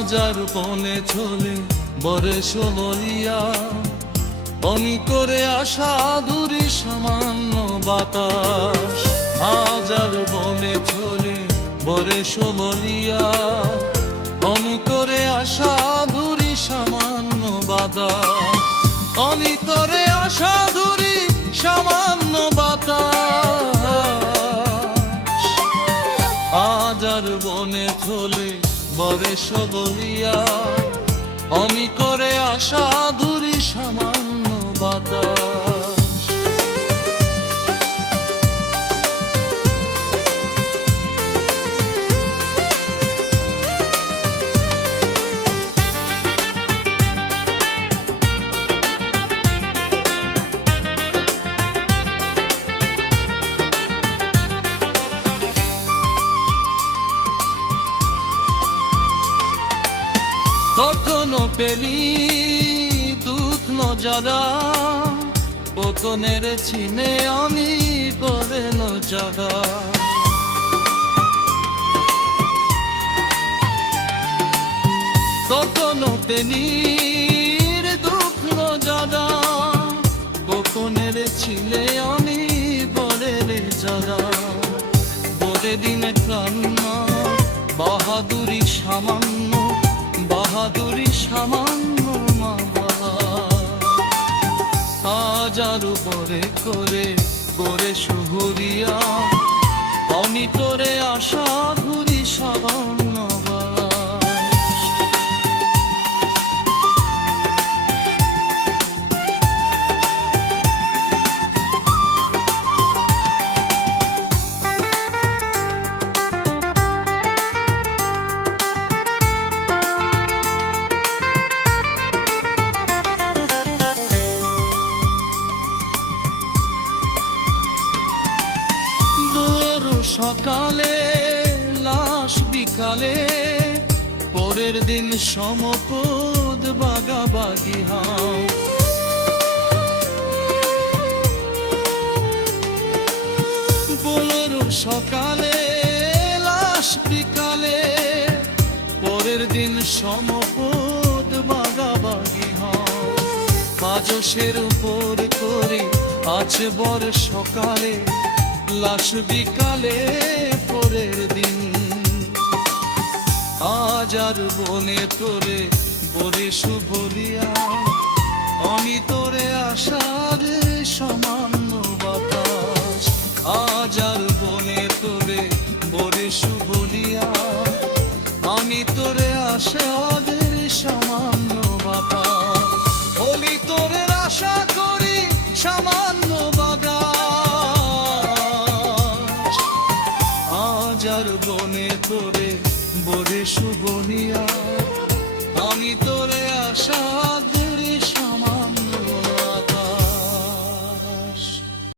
হাজার বনে চলে বরেশ বলিয়া, বনি করে আসা দূরে সামান্য বাতাস। হাজার বনে চলে বরেশ বলিয়া, বনি করে আসা দূরে সামান্য বাতাস। বনি করে আসা দূরে সামান্য বাতাস। হাজার বনে চলে বরেশ বলিয়া, আমি করে আসা দূরে সামান্য বাতাস। তখনও পেলি দুধ নজারা, পতনের চিনে আমি পরে নজারা। তখনও পেলি দুধ নজারা, পতনের ছিলে আমি পরে যারা। বলে দিনে প্রাণ বাহাদুরি সামান্য, বাহাদুরি সামান্য মামা। হাজার উপরে করে করে শুভরিয়া, আমি তোরে আশা ঘুরি সামান্য সকালে লাশ বিকালে, পরের দিন সমপদ বাগাবাগি হাও। বলেরও সকালে লাশ বিকালে, পরের দিন সমপদ বাগাবাগি হাও। বাজসের উপর করে আছে বর সকালে, লাশ বিকালে পরের দিন। হাজার বনে তোরে বরিশ বলিয়া, আমি তোরে আশার সামান্য বাতাস। হাজার বনে তোরে বরিশ বলিয়া, আমি তোরে আশার সামান্য বাতাস। বলি তোরে আশা করি সামান্য বাতাস। হাজার বনে তোরে বরিশ বলিয়া, আমি তোরে আশা